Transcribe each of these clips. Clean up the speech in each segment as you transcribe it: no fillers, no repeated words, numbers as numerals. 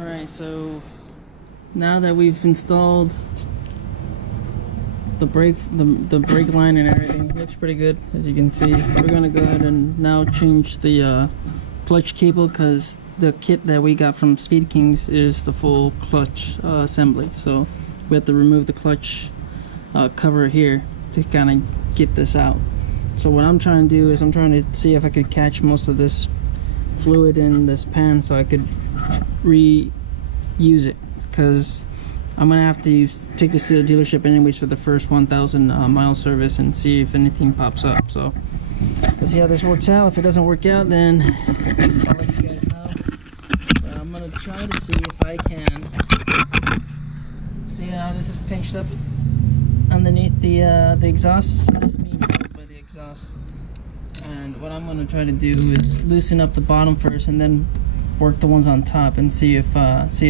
Alright, so now that we've installed the brake line and everything, it looks pretty good as you can see. We're gonna go ahead and now change the clutch cable, because the kit that we got from Speed Kings is the full clutch assembly. So we have to remove the clutch cover here to kind of get this out. So what I'm trying to do is I'm trying to see if I could catch most of this fluid in this pan so I could reuse it, because I'm gonna have to take this to the dealership anyways for the first 1,000 mile service and see if anything pops up. So let's see how this works out. If it doesn't work out, then I'll let you guys know. But I'm gonna try to see if I can see how this is pinched up underneath the exhaust. This is being held by the exhaust, and what I'm gonna try to do is loosen up the bottom first and then work the ones on top and see if that makes the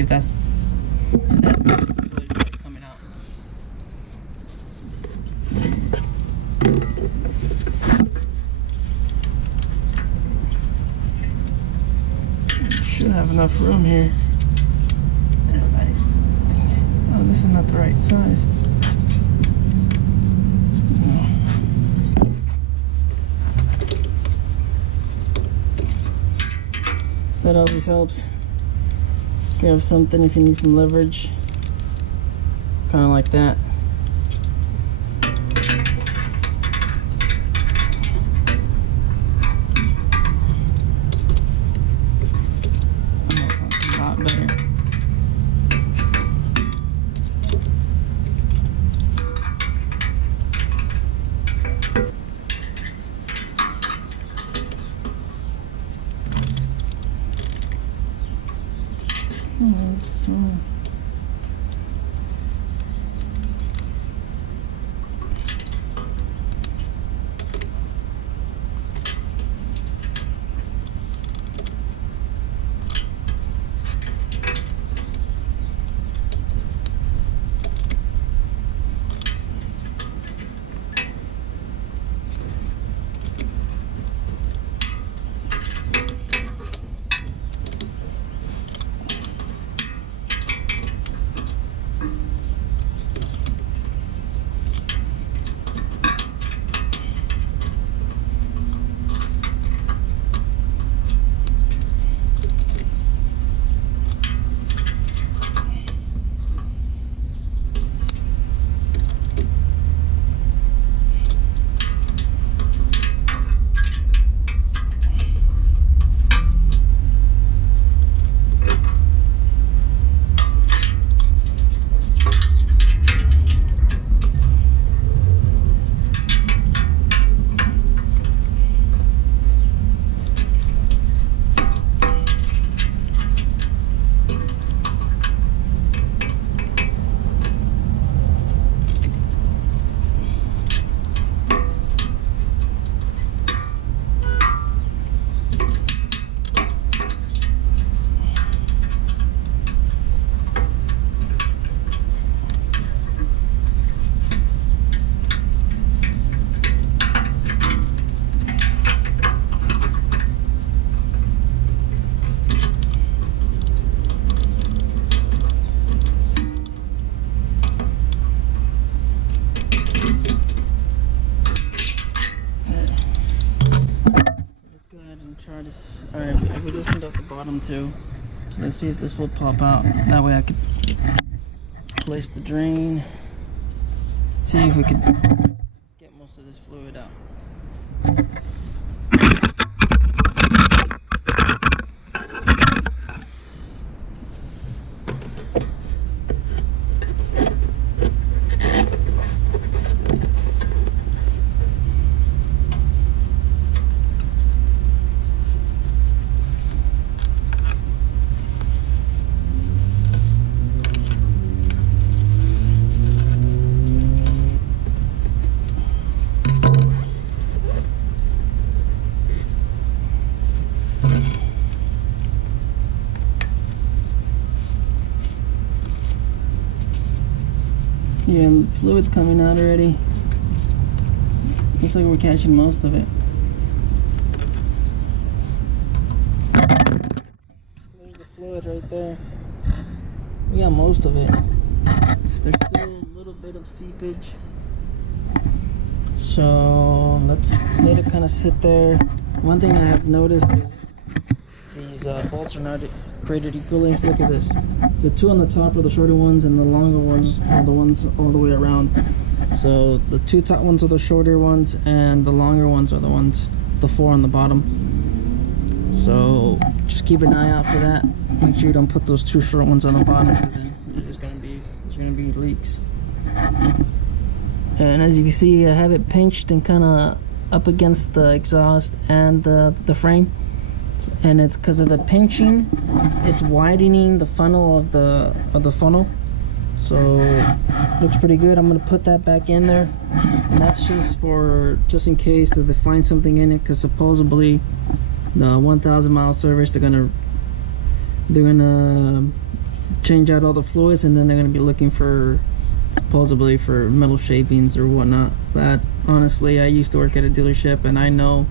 fluid start coming out. Should have enough room here. Oh, this is not the right size. That always helps. Grab something if you need some leverage, kind of like that. Oh, that's a lot better. Alright, we loosened up the bottom too. So let's see if this will pop out. That way I could place the drain. See if we could get most of this fluid out. Yeah, fluid's coming out already. Looks like we're catching most of it. There's the fluid right there. we got most of it. There's still a little bit of seepage, so let's let it kind of sit there. One thing I have noticed is these bolts are not created equally. Look at this. The two on the top are the shorter ones, and the longer ones are the ones all the way around. So the two top ones are the shorter ones, and the longer ones are the ones, the four on the bottom. So just keep an eye out for that. Make sure you don't put those two short ones on the bottom, because then there's gonna be leaks. And as you can see, I have it pinched and kind of up against the exhaust and the frame, and it's because of the pinching, it's widening the funnel of the funnel. So looks pretty good. I'm gonna put that back in there, and that's just in case that they find something in it, because supposedly the 1,000 mile service, they're gonna change out all the fluids, and then they're gonna be looking for supposedly for metal shavings or whatnot. But honestly, I used to work at a dealership, and I know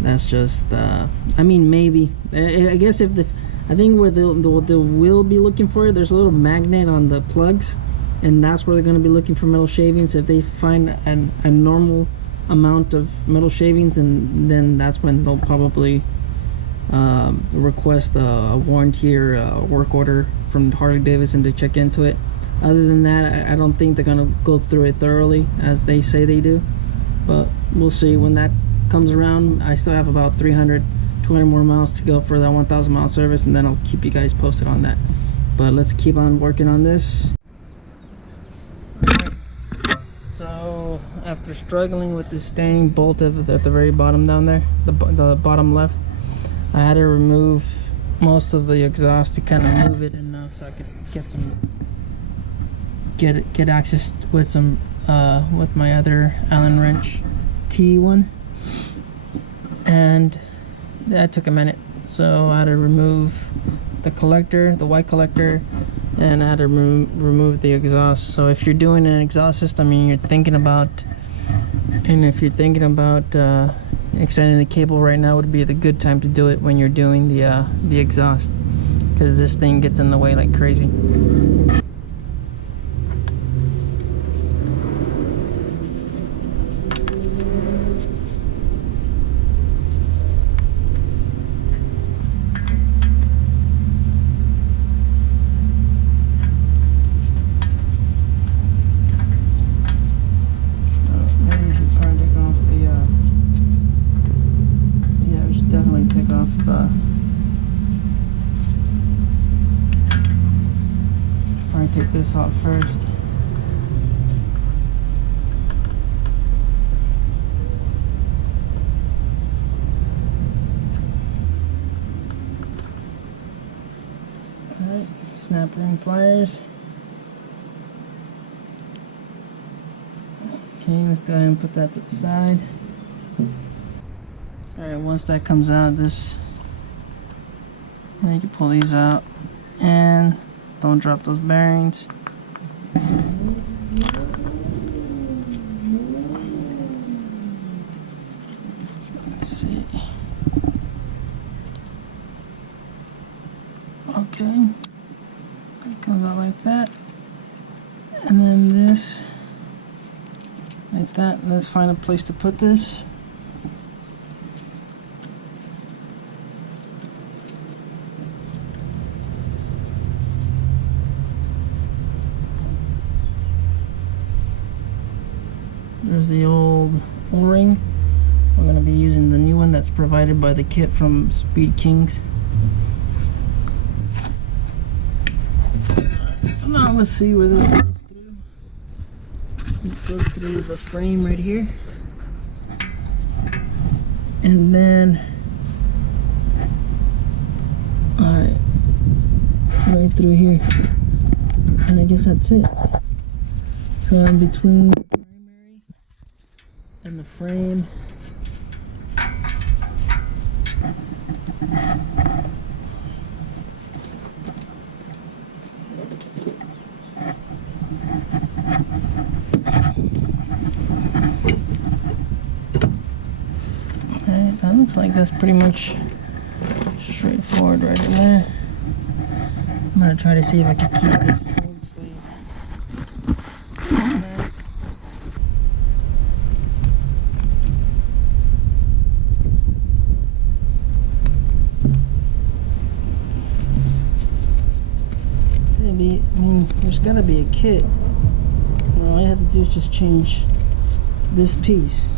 that's just I mean, maybe I guess I think where they will be looking for it, there's a little magnet on the plugs, and that's where they're going to be looking for metal shavings. If they find a normal amount of metal shavings, and then that's when they'll probably request a warranty or a work order from Harley-Davidson to check into it. Other than that, I don't think they're going to go through it thoroughly as they say they do, but we'll see when that comes around. I still have about 200 more miles to go for that 1,000 mile service, and then I'll keep you guys posted on that. But let's keep on working on this. So after struggling with this dang bolt at the very bottom down there, the bottom left, I had to remove most of the exhaust to kind of move it enough so I could get access with some with my other Allen wrench T1, and that took a minute. So I had to remove the collector, the white collector, and I had to remove the exhaust. So if you're doing an exhaust system and you're thinking about extending the cable right now, would be the good time to do it when you're doing the exhaust, because this thing gets in the way like crazy. Take this off first. Alright, snap ring pliers. Okay, let's go ahead and put that to the side. Alright, once that comes out, now you can pull these out, and don't drop those bearings. Let's see. Okay. It comes out like that. And then this, like that. Let's find a place to put this. There's the old O-ring. We're going to be using the new one that's provided by the kit from Speed Kings. So now let's see where this goes through. This goes through the frame right here, and then alright, right through here, and I guess that's it. So in between the primary and the frame, that looks like that's pretty much straightforward right in there. I'm gonna try to see if I can keep this old sleeve. I mean, there's gotta be a kit. Well, all I have to do is just change this piece.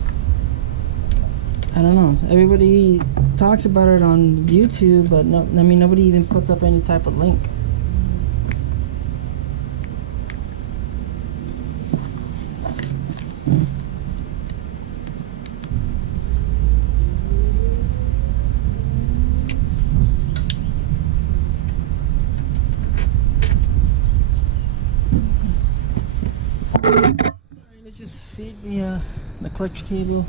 I don't know. Everybody talks about it on YouTube, but no, I mean, nobody even puts up any type of link. Alright, just feed the clutch cable.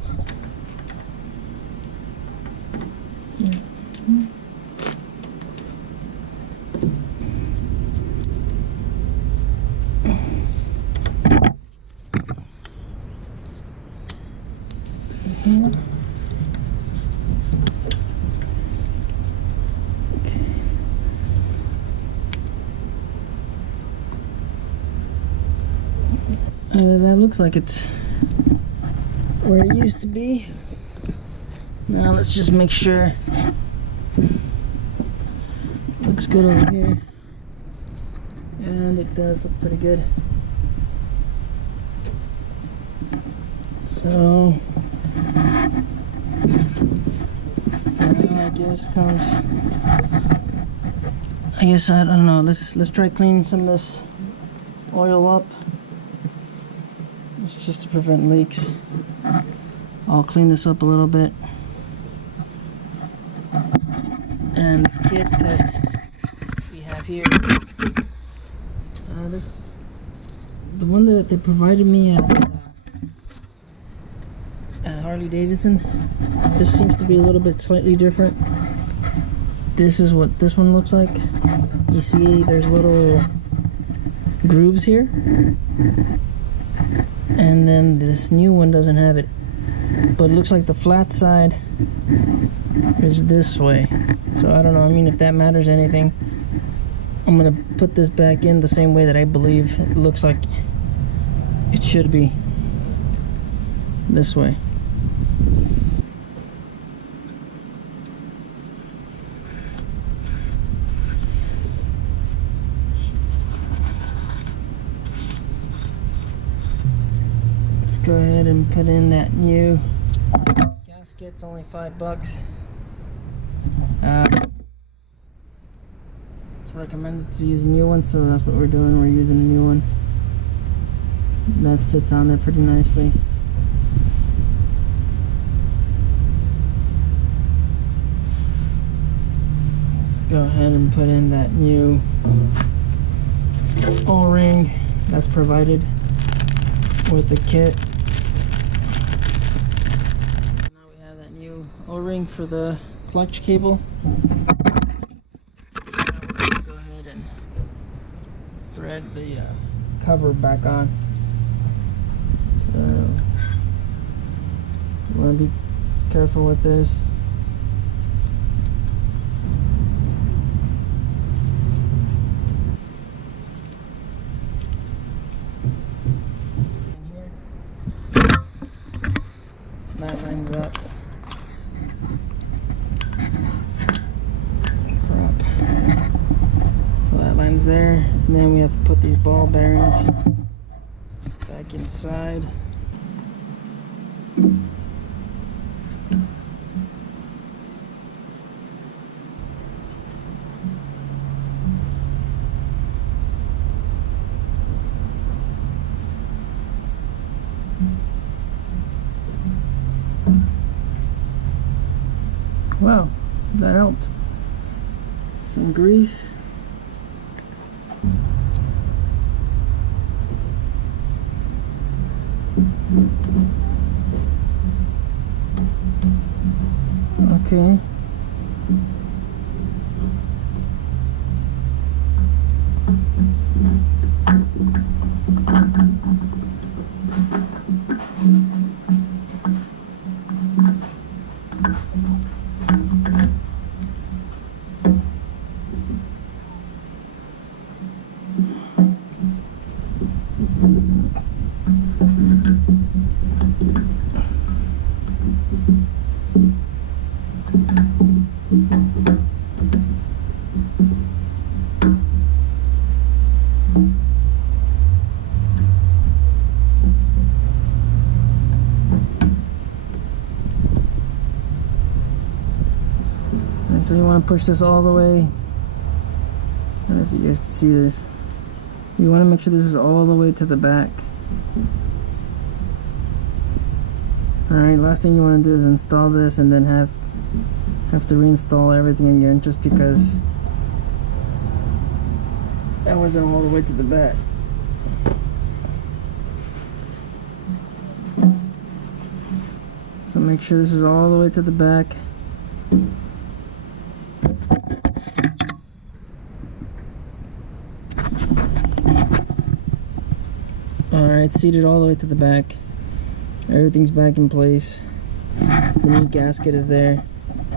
That looks like it's where it used to be. Now let's just make sure. Looks good over here. And it does look pretty good. So now I guess comes, I don't know, let's try cleaning some of this oil up. It's just to prevent leaks. I'll clean this up a little bit. And the kit that we have here, the one that they provided me at Harley-Davidson, this seems to be a little bit slightly different. This is what this one looks like. You see there's little grooves here. And then this new one doesn't have it, but it looks like the flat side is this way. So I don't know, I mean, if that matters anything, I'm gonna put this back in the same way that I believe it looks like it should be, this way. Go ahead and put in that new gasket. It's only $5. It's recommended to use a new one, so that's what we're doing. We're using a new one. That sits on there pretty nicely. Let's go ahead and put in that new O-ring that's provided with the kit. O-ring for the clutch cable. Now we're going to go ahead and thread the cover back on. So you want to be careful with this. That lines up. There, and then we have to put these ball bearings back inside. Wow, that helped. Some grease. Okay. so you want to push this all the way. I don't know if you guys can see this. You want to make sure this is all the way to the back. Alright, last thing you want to do is install this and then have to reinstall everything again, just because that wasn't all the way to the back. So make sure this is all the way to the back. Alright, seated all the way to the back. Everything's back in place. The new gasket is there.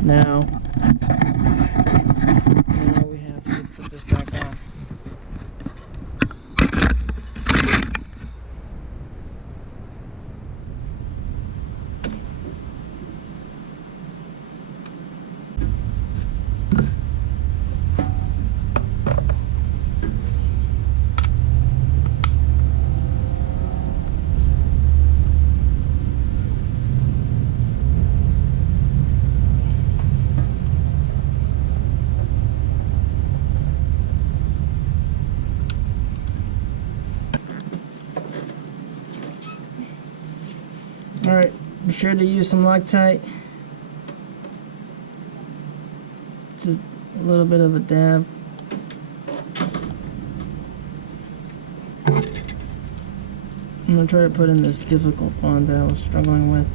Now we have to put this back on. Alright, be sure to use some Loctite. Just a little bit of a dab. I'm going to try to put in this difficult bond that I was struggling with.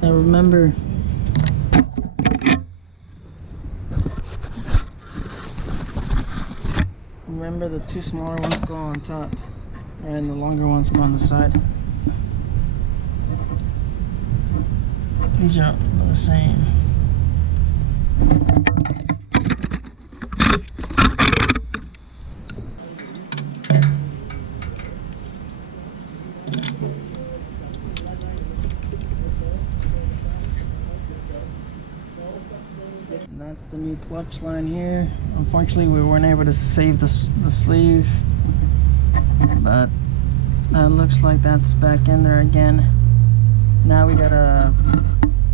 Now remember the two smaller ones go on top, and the longer ones go on the side. These are the same. That's the new clutch line here. Unfortunately, we weren't able to save the sleeve, but that looks like that's back in there again. Now we gotta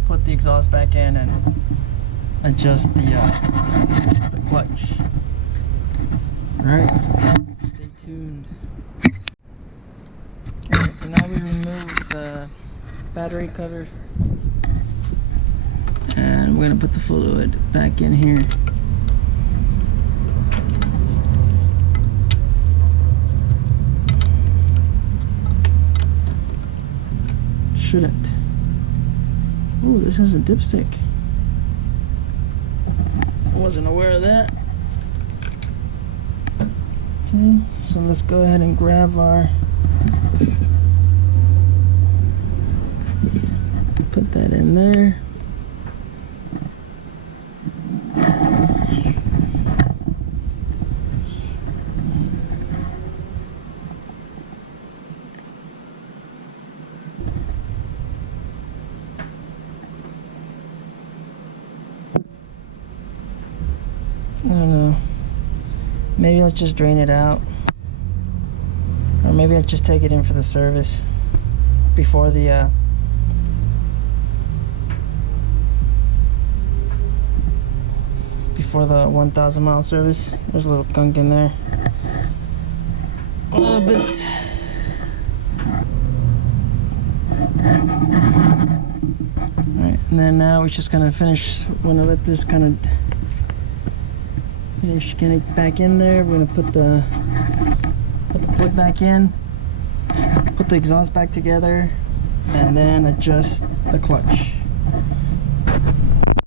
put the exhaust back in and adjust the clutch. Alright, stay tuned. Alright, so now we remove the battery cover. And we're going to put the fluid back in here. Shouldn't. Oh, this has a dipstick. I wasn't aware of that. Okay, so let's go ahead and grab our... Put that in there. I don't know. Maybe let's just drain it out. Or maybe let's just take it in for the service before the 1,000 mile service. There's a little gunk in there. A little bit. Alright, And then now we're just gonna finish. We're gonna let this kind of finish getting it back in there. We're gonna put the plug back in, put the exhaust back together, and then adjust the clutch.